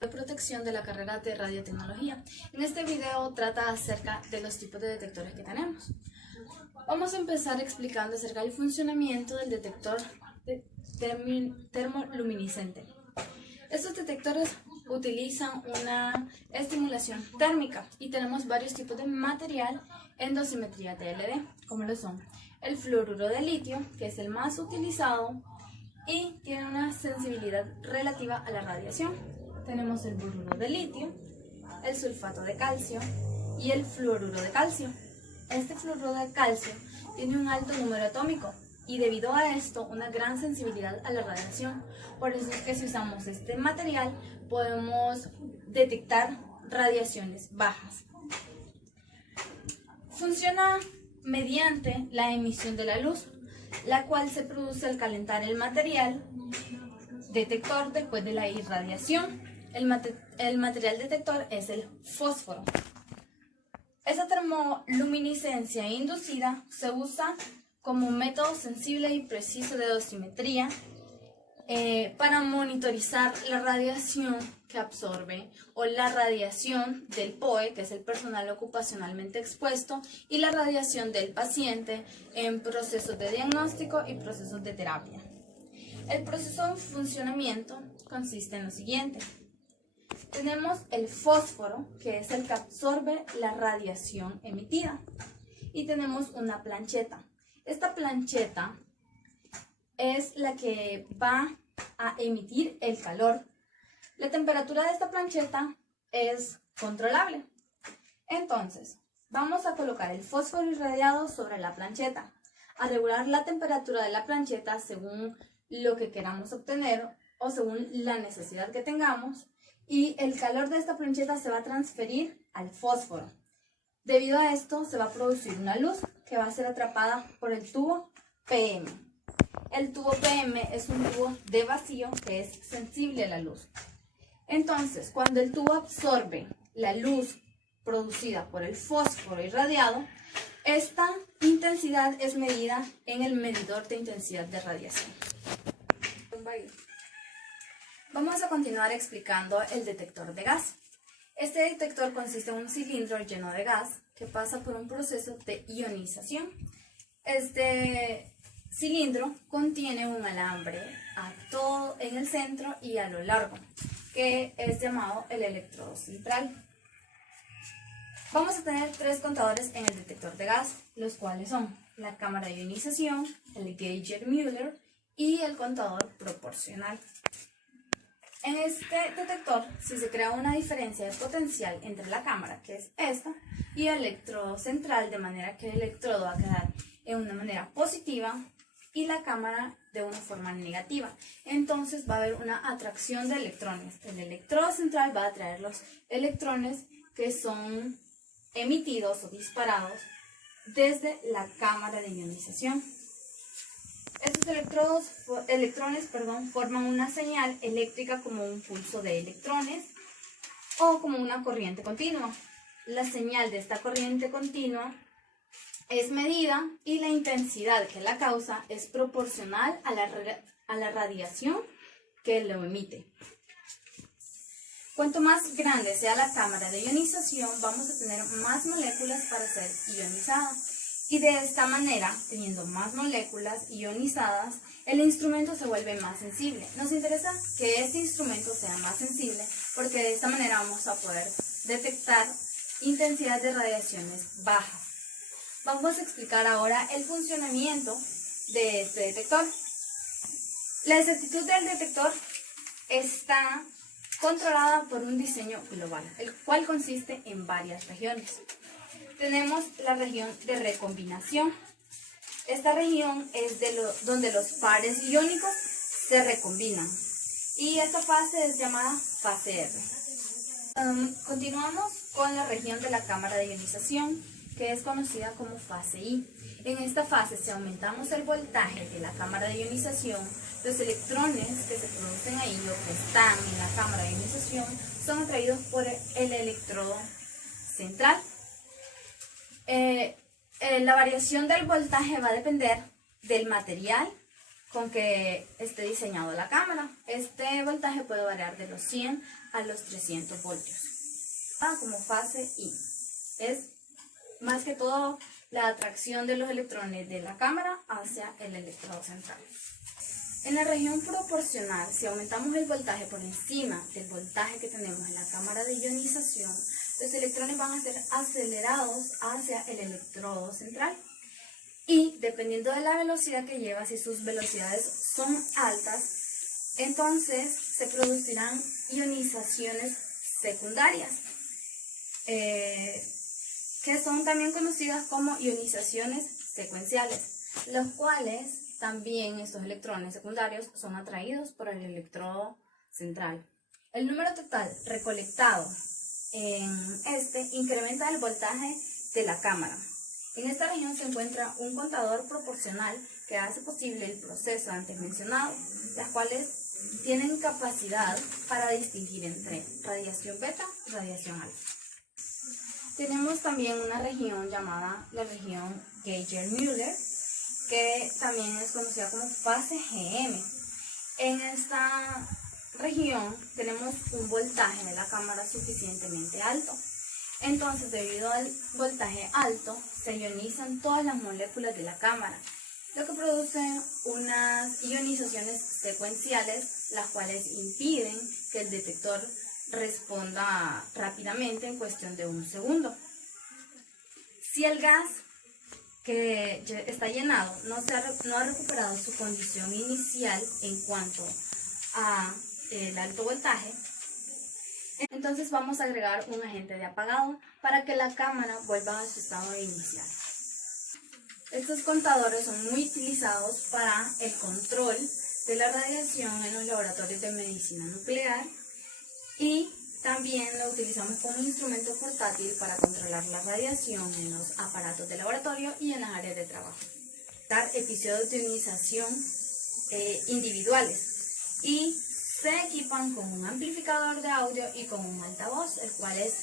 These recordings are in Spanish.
De protección de la carrera de radiotecnología. En este video trata acerca de los tipos de detectores que tenemos. Vamos a empezar explicando acerca del funcionamiento del detector termoluminiscente. Estos detectores utilizan una estimulación térmica y tenemos varios tipos de material en dosimetría TLD, como lo son el fluoruro de litio, que es el más utilizado y tiene una sensibilidad relativa a la radiación. Tenemos el bruro de litio, el sulfato de calcio y el fluoruro de calcio. Este fluoruro de calcio tiene un alto número atómico y debido a esto una gran sensibilidad a la radiación. Por eso es que si usamos este material podemos detectar radiaciones bajas. Funciona mediante la emisión de la luz, la cual se produce al calentar el material detector después de la irradiación. El material detector es el fósforo. Esta termoluminiscencia inducida se usa como un método sensible y preciso de dosimetría para monitorizar la radiación que absorbe o la radiación del POE, que es el personal ocupacionalmente expuesto, y la radiación del paciente en procesos de diagnóstico y procesos de terapia. El proceso de funcionamiento consiste en lo siguiente. Tenemos el fósforo, que es el que absorbe la radiación emitida, y tenemos una plancheta. Esta plancheta es la que va a emitir el calor. La temperatura de esta plancheta es controlable. Entonces, vamos a colocar el fósforo irradiado sobre la plancheta, a regular la temperatura de la plancheta según lo que queramos obtener o según la necesidad que tengamos, y el calor de esta plancheta se va a transferir al fósforo. Debido a esto se va a producir una luz que va a ser atrapada por el tubo PM. El tubo PM es un tubo de vacío que es sensible a la luz. Entonces, cuando el tubo absorbe la luz producida por el fósforo irradiado, esta intensidad es medida en el medidor de intensidad de radiación. Vamos a continuar explicando el detector de gas. Este detector consiste en un cilindro lleno de gas que pasa por un proceso de ionización. Este cilindro contiene un alambre en el centro y a lo largo, que es llamado el electrodo central. Vamos a tener tres contadores en el detector de gas, los cuales son la cámara de ionización, el Geiger-Müller y el contador proporcional. En este detector, si se crea una diferencia de potencial entre la cámara, que es esta, y el electrodo central, de manera que el electrodo va a quedar en una manera positiva y la cámara de una forma negativa, entonces va a haber una atracción de electrones. El electrodo central va a atraer los electrones que son emitidos o disparados desde la cámara de ionización. Estos electrones forman una señal eléctrica como un pulso de electrones o como una corriente continua. La señal de esta corriente continua es medida y la intensidad que la causa es proporcional a la radiación que lo emite. Cuanto más grande sea la cámara de ionización, vamos a tener más moléculas para ser ionizadas. Y de esta manera, teniendo más moléculas ionizadas, el instrumento se vuelve más sensible. Nos interesa que este instrumento sea más sensible porque de esta manera vamos a poder detectar intensidad de radiaciones bajas. Vamos a explicar ahora el funcionamiento de este detector. La exactitud del detector está controlada por un diseño global, el cual consiste en varias regiones. Tenemos la región de recombinación. Esta región es donde los pares iónicos se recombinan y esta fase es llamada fase R. Continuamos con la región de la cámara de ionización, que es conocida como fase I. En esta fase, si aumentamos el voltaje de la cámara de ionización, los electrones que se producen ahí o que están en la cámara de ionización son atraídos por el electrodo central. La variación del voltaje va a depender del material con que esté diseñado la cámara. Este voltaje puede variar de los 100 a los 300 voltios. Como fase I. Es más que todo la atracción de los electrones de la cámara hacia el electrodo central. En la región proporcional, si aumentamos el voltaje por encima del voltaje que tenemos en la cámara de ionización, los electrones van a ser acelerados hacia el electrodo central. Y dependiendo de la velocidad que lleva, si sus velocidades son altas, entonces se producirán ionizaciones secundarias, que son también conocidas como ionizaciones secuenciales, los cuales también estos electrones secundarios son atraídos por el electrodo central. El número total recolectado en este incrementa el voltaje de la cámara. En esta región se encuentra un contador proporcional que hace posible el proceso antes mencionado, las cuales tienen capacidad para distinguir entre radiación beta y radiación alfa. Tenemos también una región llamada la región Geiger-Müller, que también es conocida como fase GM. En esta región tenemos un voltaje de la cámara suficientemente alto. Entonces, debido al voltaje alto, se ionizan todas las moléculas de la cámara, lo que produce unas ionizaciones secuenciales, las cuales impiden que el detector responda rápidamente en cuestión de un segundo. Si el gas que está llenado no ha recuperado su condición inicial en cuanto a el alto voltaje, entonces vamos a agregar un agente de apagado para que la cámara vuelva a su estado inicial. Estos contadores son muy utilizados para el control de la radiación en los laboratorios de medicina nuclear y también lo utilizamos como instrumento portátil para controlar la radiación en los aparatos de laboratorio y en las áreas de trabajo. Dar episodios de ionización individuales y se equipan con un amplificador de audio y con un altavoz, el cual es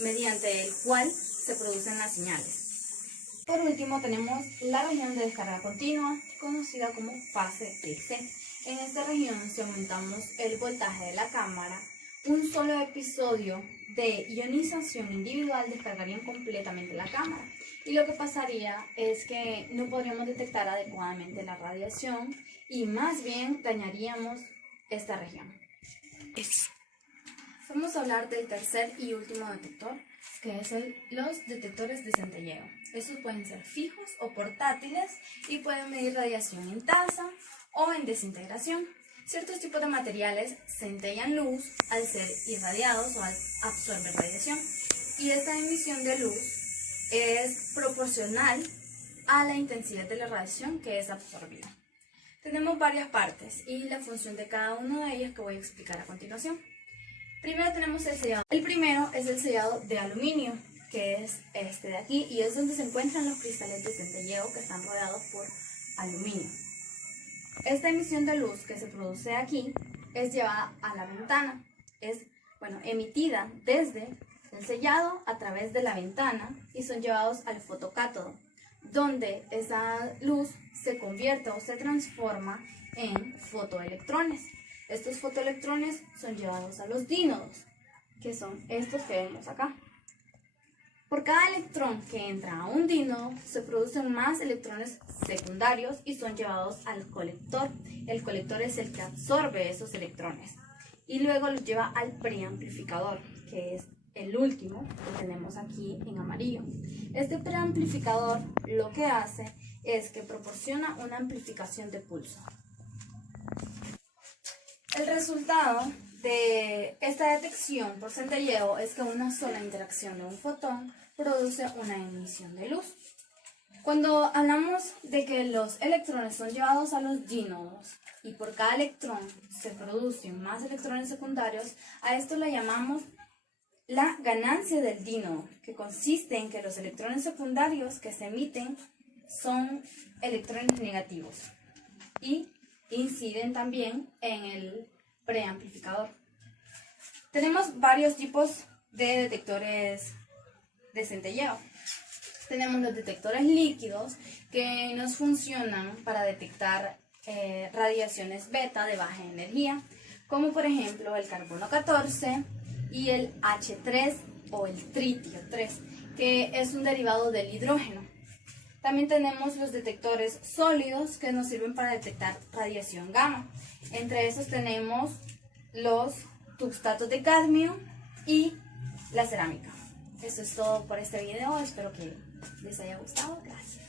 mediante el cual se producen las señales. Por último tenemos la región de descarga continua, conocida como fase DC. En esta región, si aumentamos el voltaje de la cámara, un solo episodio de ionización individual descargaría completamente la cámara. Y lo que pasaría es que no podríamos detectar adecuadamente la radiación y más bien dañaríamos esta región. Vamos a hablar del tercer y último detector, que es los detectores de centelleo. Estos pueden ser fijos o portátiles y pueden medir radiación en tasa o en desintegración. Ciertos tipos de materiales centellan luz al ser irradiados o al absorber radiación, y esta emisión de luz es proporcional a la intensidad de la radiación que es absorbida. Tenemos varias partes y la función de cada una de ellas que voy a explicar a continuación. Primero tenemos el sellado. El primero es el sellado de aluminio, que es este de aquí, y es donde se encuentran los cristales de centelleo que están rodeados por aluminio. Esta emisión de luz que se produce aquí es llevada a la ventana, emitida desde el sellado a través de la ventana y son llevados al fotocátodo, donde esa luz se convierte o se transforma en fotoelectrones. Estos fotoelectrones son llevados a los dínodos, que son estos que vemos acá. Por cada electrón que entra a un dínodo, se producen más electrones secundarios y son llevados al colector. El colector es el que absorbe esos electrones y luego los lleva al preamplificador, que es el último que tenemos aquí en amarillo. Este preamplificador lo que hace es que proporciona una amplificación de pulso. El resultado de esta detección por centelleo es que una sola interacción de un fotón produce una emisión de luz. Cuando hablamos de que los electrones son llevados a los dínodos y por cada electrón se producen más electrones secundarios, a esto le llamamos la ganancia del dínodo, que consiste en que los electrones secundarios que se emiten son electrones negativos y inciden también en el preamplificador. Tenemos varios tipos de detectores de centelleo. Tenemos los detectores líquidos que nos funcionan para detectar radiaciones beta de baja energía, como por ejemplo el carbono 14 y el H3 o el tritio 3, que es un derivado del hidrógeno. También tenemos los detectores sólidos que nos sirven para detectar radiación gamma. Entre esos tenemos los tungstatos de cadmio y la cerámica. Eso es todo por este video, espero que les haya gustado. Gracias.